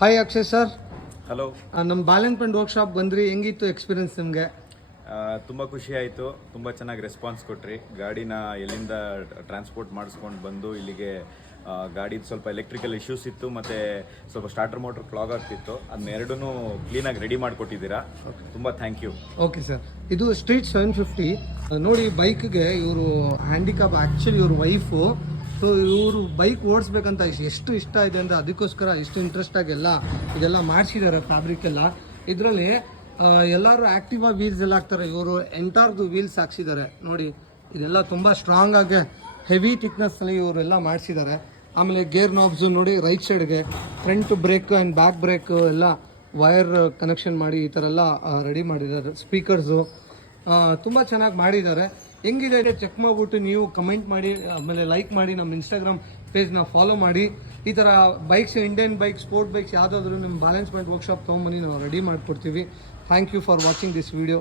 Hi Akshay sir. Hello. ನಮ್ಮ balance point workshop ಬಂದ್ರಿ, ಹೆಂಗಿತ್ತು ಎಕ್ಸ್ಪೀರಿಯನ್ಸ್ ನಿಮಗೆ? ತುಂಬ ಖುಷಿ ಆಯಿತು. ತುಂಬ ಚೆನ್ನಾಗಿ ರೆಸ್ಪಾನ್ಸ್ ಕೊಟ್ರಿ. ಗಾಡಿನ ಎಲ್ಲಿಂದ ಟ್ರಾನ್ಸ್ಪೋರ್ಟ್ ಮಾಡಿಸ್ಕೊಂಡು ಬಂದು ಇಲ್ಲಿಗೆ ಗಾಡಿದು ಸ್ವಲ್ಪ ಎಲೆಕ್ಟ್ರಿಕಲ್ ಇಶ್ಯೂಸ್ ಇತ್ತು ಮತ್ತು ಸ್ವಲ್ಪ ಸ್ಟಾರ್ಟರ್ ಮೋಟ್ರ್ ಕ್ಲಾಗ್ ಆಗ್ತಿತ್ತು. ಅದನ್ನೆರಡೂ ಕ್ಲೀನಾಗಿ ರೆಡಿ ಮಾಡಿಕೊಟ್ಟಿದ್ದೀರಾ. ತುಂಬ ಥ್ಯಾಂಕ್ ಯು. Okay sir. ಇದು ಸ್ಟ್ರೀಟ್ 750 ನೋಡಿ. ಬೈಕ್ಗೆ ಇವರು ಹ್ಯಾಂಡಿಕ್ಯಾಪ್, ಆ್ಯಕ್ಚುಲಿ ಇವ್ರ ವೈಫು. ಸೊ ಇವರು ಬೈಕ್ ಓಡಿಸ್ಬೇಕಂತ ಎಷ್ಟು ಇಷ್ಟ ಇದೆ ಅಂದರೆ ಅದಕ್ಕೋಸ್ಕರ ಇಷ್ಟು ಇಂಟ್ರೆಸ್ಟಾಗಿ ಇದೆಲ್ಲ ಮಾಡಿಸಿದ್ದಾರೆ. ಫ್ಯಾಬ್ರಿಕ್ ಎಲ್ಲ ಇದರಲ್ಲಿ ಎಲ್ಲರೂ ಆ್ಯಕ್ಟಿವಾ ವೀಲ್ಸ್ ಎಲ್ಲ ಹಾಕ್ತಾರೆ. ಇವರು ಎಂಟಾರ್ದು ವೀಲ್ಸ್ ಹಾಕ್ಸಿದ್ದಾರೆ ನೋಡಿ. ಇದೆಲ್ಲ ತುಂಬ ಸ್ಟ್ರಾಂಗ್ ಆಗಿ ಹೆವಿ ಥಿಕ್ನೆಸ್ಸಲ್ಲಿ ಇವರೆಲ್ಲ ಮಾಡಿಸಿದ್ದಾರೆ. ಆಮೇಲೆ ಗೇರ್ ನಾಬ್ಸು ನೋಡಿ, ರೈಟ್ ಸೈಡ್ಗೆ front brake and back break ಎಲ್ಲ ವೈರ್ ಕನೆಕ್ಷನ್ ಮಾಡಿ ಈ ಥರ ಎಲ್ಲ ರೆಡಿ ಮಾಡಿದ್ದಾರೆ. ಸ್ಪೀಕರ್ಸು ತುಂಬ ಚೆನ್ನಾಗಿ ಮಾಡಿದ್ದಾರೆ. ಹೆಂಗಿದೆ ಚೆಕ್ ಮಾಡಿಬಿಟ್ಟು ನೀವು ಕಮೆಂಟ್ ಮಾಡಿ, ಆಮೇಲೆ ಲೈಕ್ ಮಾಡಿ, ನಮ್ಮ ಇನ್ಸ್ಟಾಗ್ರಾಮ್ ಪೇಜ್ನ ಫಾಲೋ ಮಾಡಿ. ಈ ಥರ bikes, Indian bike, sport bikes ಯಾವುದಾದ್ರೂ ನಿಮ್ಮ ಬ್ಯಾಲೆನ್ಸ್ ಪಾಯಿಂಟ್ ವರ್ಕ್ಶಾಪ್ ತೊಗೊಂಬನ್ನಿ, ನಾವು ರೆಡಿ ಮಾಡಿಕೊಡ್ತೀವಿ. Thank you for watching this video.